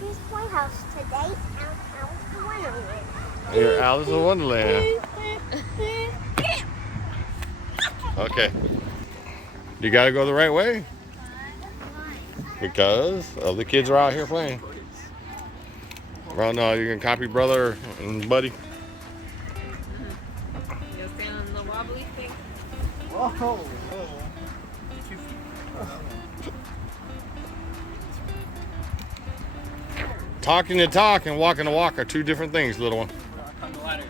Here's Playhouse today. Alice in Wonderland. You're Alice in Wonderland. Okay. You gotta go the right way. Because other kids are out here playing. Well, no, you can copy brother and buddy. You gonna stand on the wobbly thing? Whoa. Talking the talk and walking the walk are two different things, little one. On the ladder.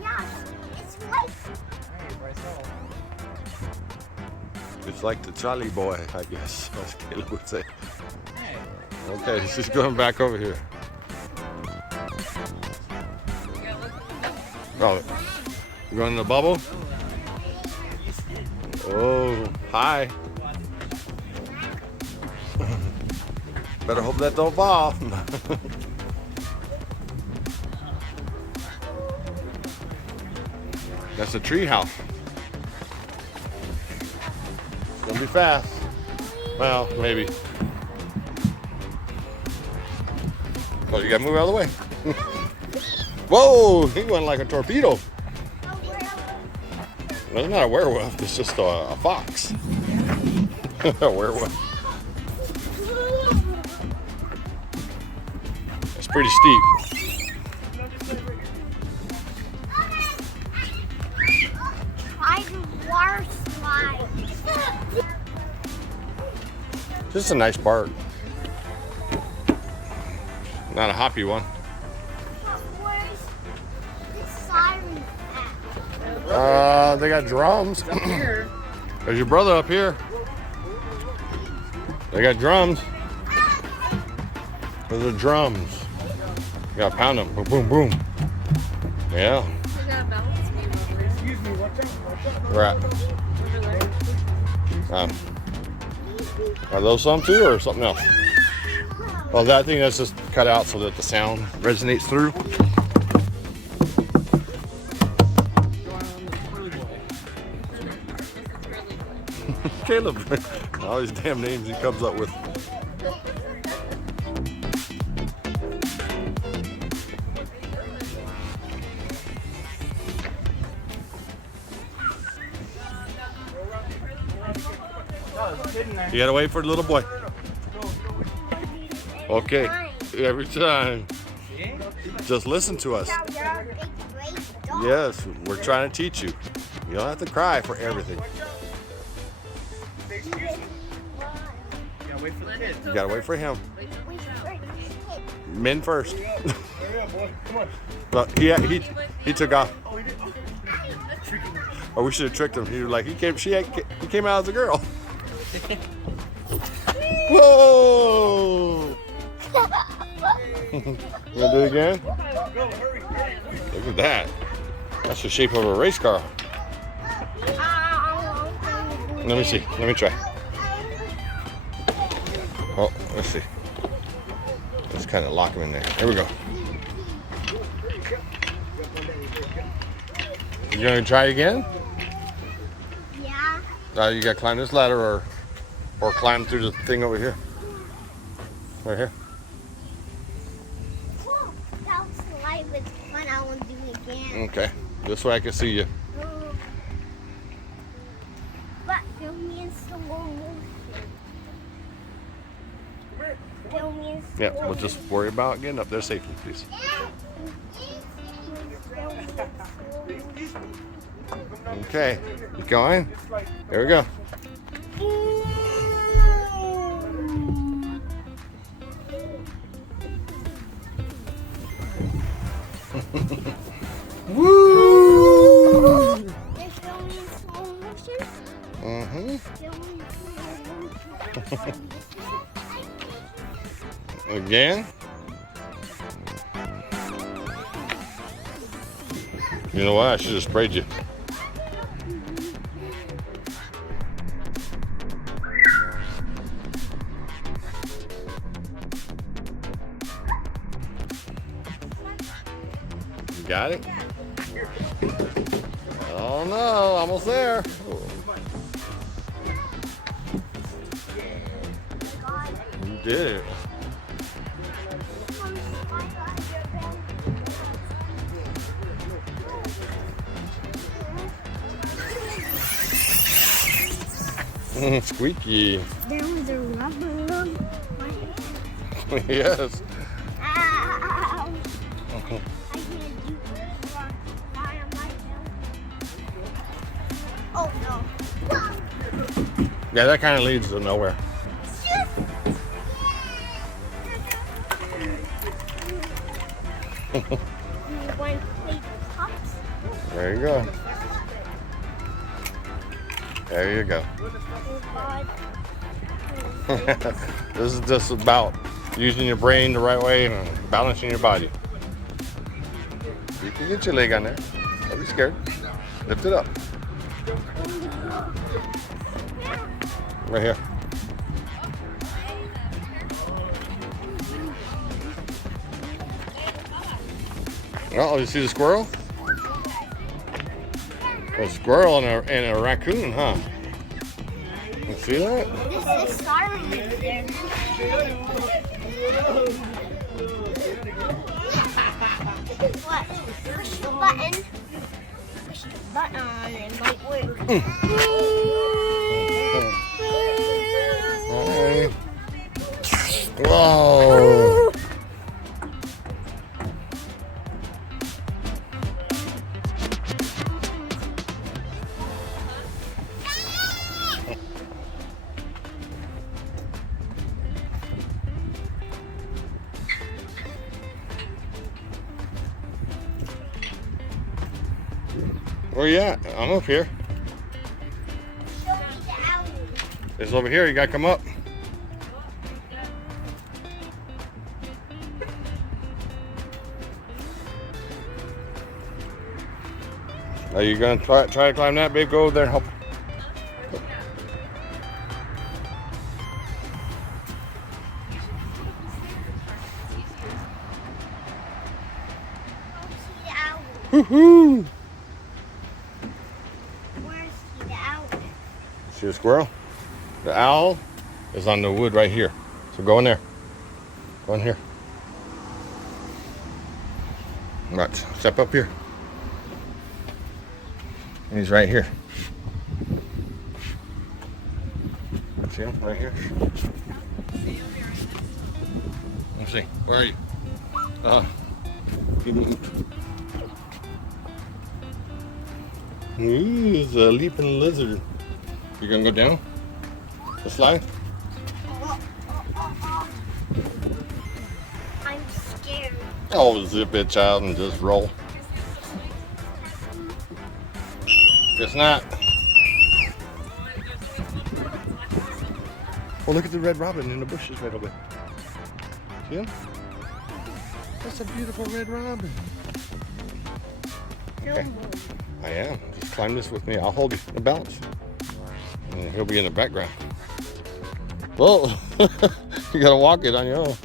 Yes, it's like It's like the Charlie boy, I guess, as Caleb would say. Hey. Okay, she's going back over here. Oh, you going in the bubble? Oh, hi. Better hope that don't fall. That's a tree house. Gonna be fast. Well, maybe. Oh, you gotta move out of the way. Whoa, he went like a torpedo. That's not a werewolf, it's just a fox. A werewolf. It's pretty steep. try the water slide. Just a nice park. Not a hoppy one. Where's the siren at? They got drums. Up here. There's your brother up here. They got drums. Those are drums. You gotta pound them. Boom, boom, boom. Yeah. We got a balance beam over there. Excuse me, watch out. Where at? Over there. Are those some too or something else? Well, that thing that's just cut out so that the sound resonates through. Caleb, all these damn names he comes up with. You gotta wait for the little boy. Okay, every time. Just listen to us. Yes, we're trying to teach you. You don't have to cry for everything. Excuse me. You gotta wait for the kid. You gotta wait for him. Men first. Hurry up, boy. Come on. But he took off. Oh, he did. Or we should have tricked him. He was like he came out as a girl. Whoa! You wanna do it again? Go, hurry. Look at that. That's the shape of a race car. Let me see. Let me try. Oh, let's see. Let's kind of lock him in there. There we go. You gonna try again? Yeah. You gotta climb this ladder or climb through the thing over here. Right here. Cool. That was slide with fun. I want to do it again. Okay. This way I can see you. But film me in slow motion. Film me in slow Yeah, we'll just worry about getting up there safely, please. Okay, keep going. Here we go. Woo! They're filming in slow motion. Mm-hmm. Filming in slow motion. Again. You know what? I should have sprayed you. You got it? Oh no, almost there. did it. Squeaky. There was a rubber on my hand. Yes. Ow. I can't do this. Why am I down? Oh no. Yeah, that kind of leads to nowhere. You want to play pops? There you go. There you go. This is just about using your brain the right way and balancing your body. You can get your leg on there. Don't be scared. Lift it up. Right here. Oh, you see the squirrel? A squirrel and a raccoon, huh? You see that? This is siren right there. What? Push the button. Push the button and it might work. Hey. Whoa. Where you at? I'm up here. Show me the owl. It's over here. You gotta come up. Are you gonna try to climb that, babe? Go over there and help. See the owl. Woohoo! Where's the owl? See the squirrel? The owl is on the wood right here. So go in there. Go in here. Right, step up here. And he's right here. See him right here? Let's see. Where are you? He moved. He's a leaping lizard. You gonna go down the slide? I'm scared. Oh, zip it, child, and just roll. Guess not. Oh, look at the red robin in the bushes right over there. See him? That's a beautiful red robin. Okay. I am. Just climb this with me. I'll hold you and balance. And he'll be in the background. Whoa. You gotta walk it on your own.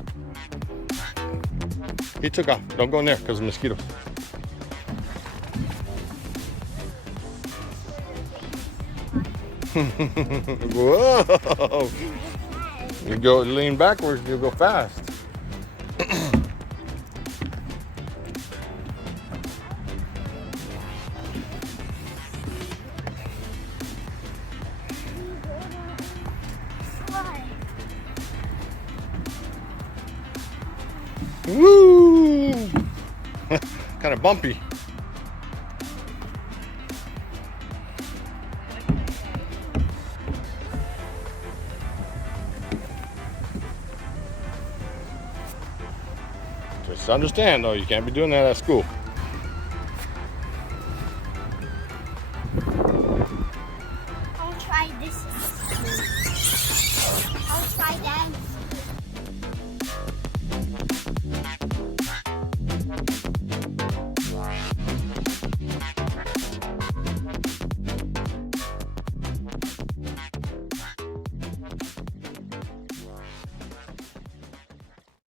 He took off. Don't go in there because of mosquitoes. Whoa! You go lean backwards, you'll go fast. Woo! Kind of bumpy. Just understand though, you can't be doing that at school.